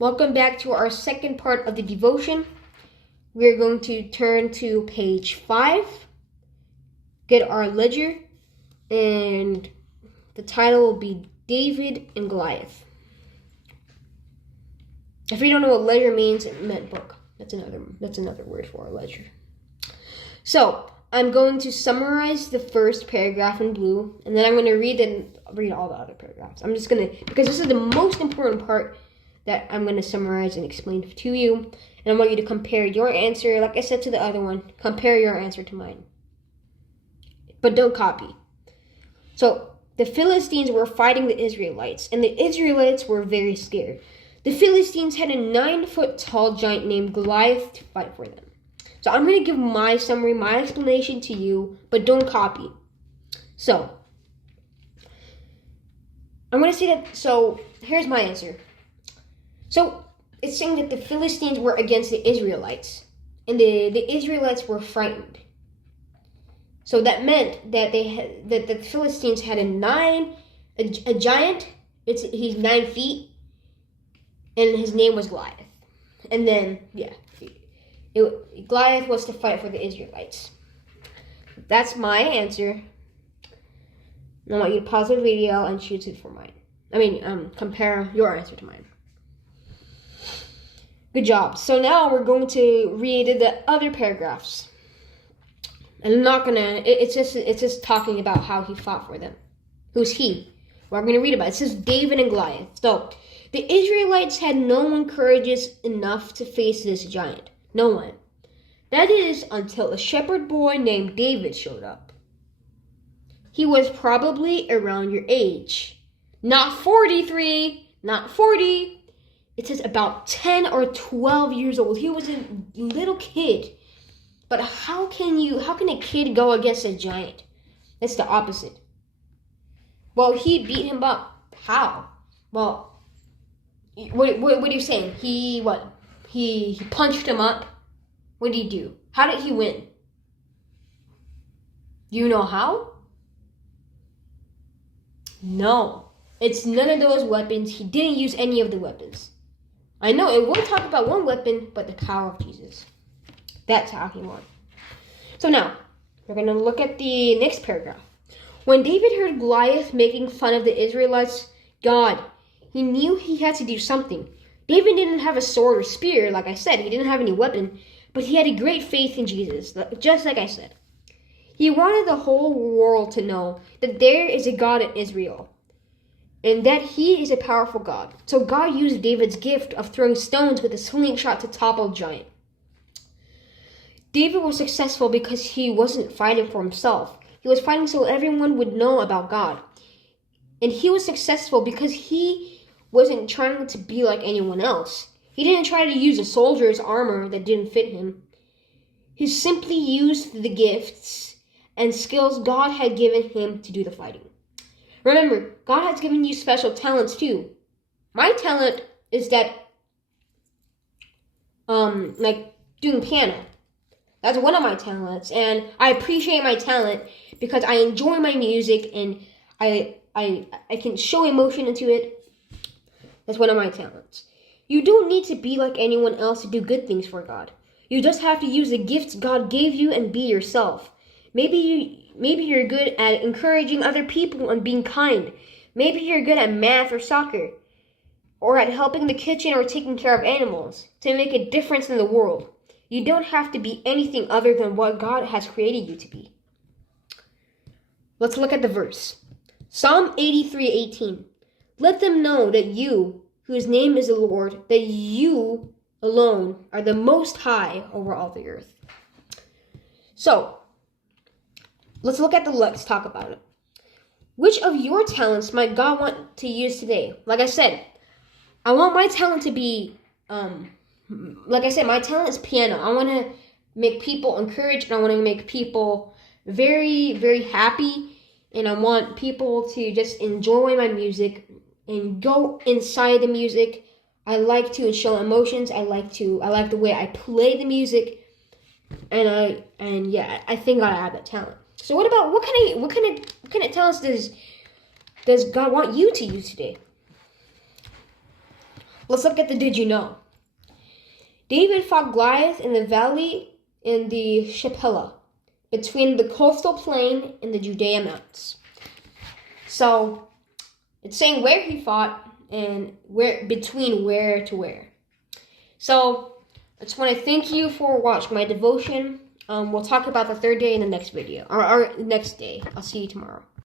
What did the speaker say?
Welcome back to our second part of the devotion. We're going to turn to page 5, get our ledger, and the title will be David and Goliath. If you don't know what ledger means, it meant book. That's another word for a ledger. So I'm going to summarize the first paragraph in blue, and then I'm going to read all the other paragraphs. I'm just going to, because this is the most important part that I'm going to summarize and explain to you. And I want you to compare your answer, like I said to the other one, compare your answer to mine. But don't copy. So the Philistines were fighting the Israelites, and the Israelites were very scared. The Philistines had a 9-foot-tall giant named Goliath to fight for them. So I'm going to give my summary, my explanation to you, but don't copy. So I'm going to say that, so here's my answer. So it's saying that the Philistines were against the Israelites, and the Israelites were frightened. So that meant that that the Philistines had a giant. He's 9 feet, and his name was Goliath. And then Goliath was to fight for the Israelites. That's my answer. I want you to pause the video and choose it for mine. Compare your answer to mine. Good job. So now we're going to read the other paragraphs. I'm not gonna. It's just talking about how he fought for them. Who's he? Well, I'm gonna read about it. It says David and Goliath. So the Israelites had no one courageous enough to face this giant. No one. That is until a shepherd boy named David showed up. He was probably around your age. Not 43, not 40. It says about 10 or 12 years old. He was a little kid. But how can a kid go against a giant? That's the opposite. Well, he beat him up. How? Well, what are you saying? He punched him up. What did he do? How did he win? Do you know how? No. It's none of those weapons. He didn't use any of the weapons. I know it will talk about one weapon, but the power of Jesus. That's how he won. So now, we're going to look at the next paragraph. When David heard Goliath making fun of the Israelites' God, he knew he had to do something. David didn't have a sword or spear, like I said. He didn't have any weapon, but he had a great faith in Jesus, just like I said. He wanted the whole world to know that there is a God in Israel, and that he is a powerful God. So God used David's gift of throwing stones with a slingshot to topple a giant. David was successful because he wasn't fighting for himself. He was fighting so everyone would know about God. And he was successful because he wasn't trying to be like anyone else. He didn't try to use a soldier's armor that didn't fit him. He simply used the gifts and skills God had given him to do the fighting. Remember, God has given you special talents too. My talent is that, doing piano. That's one of my talents, and I appreciate my talent because I enjoy my music and I can show emotion into it. That's one of my talents. You don't need to be like anyone else to do good things for God. You just have to use the gifts God gave you and be yourself. Maybe you're good at encouraging other people and being kind. Maybe you're good at math or soccer, or at helping the kitchen or taking care of animals to make a difference in the world. You don't have to be anything other than what God has created you to be. Let's look at the verse. Psalm 83:18. Let them know that you, whose name is the Lord, that you alone are the most high over all the earth. So, let's talk about it. Which of your talents might God want to use today? Like I said, I want my talent to be, my talent is piano. I want to make people encouraged, and I want to make people very, very happy, and I want people to just enjoy my music and go inside the music. I like to show emotions. I like the way I play the music, and I think I have that talent. So what kind of talents does God want you to use today? Let's look at the did you know. David fought Goliath in the valley in the Shephelah, between the coastal plain and the Judea mountains. So it's saying where he fought and between where to where. So I just want to thank you for watching my devotion. We'll talk about the third day in the next video, or next day. I'll see you tomorrow.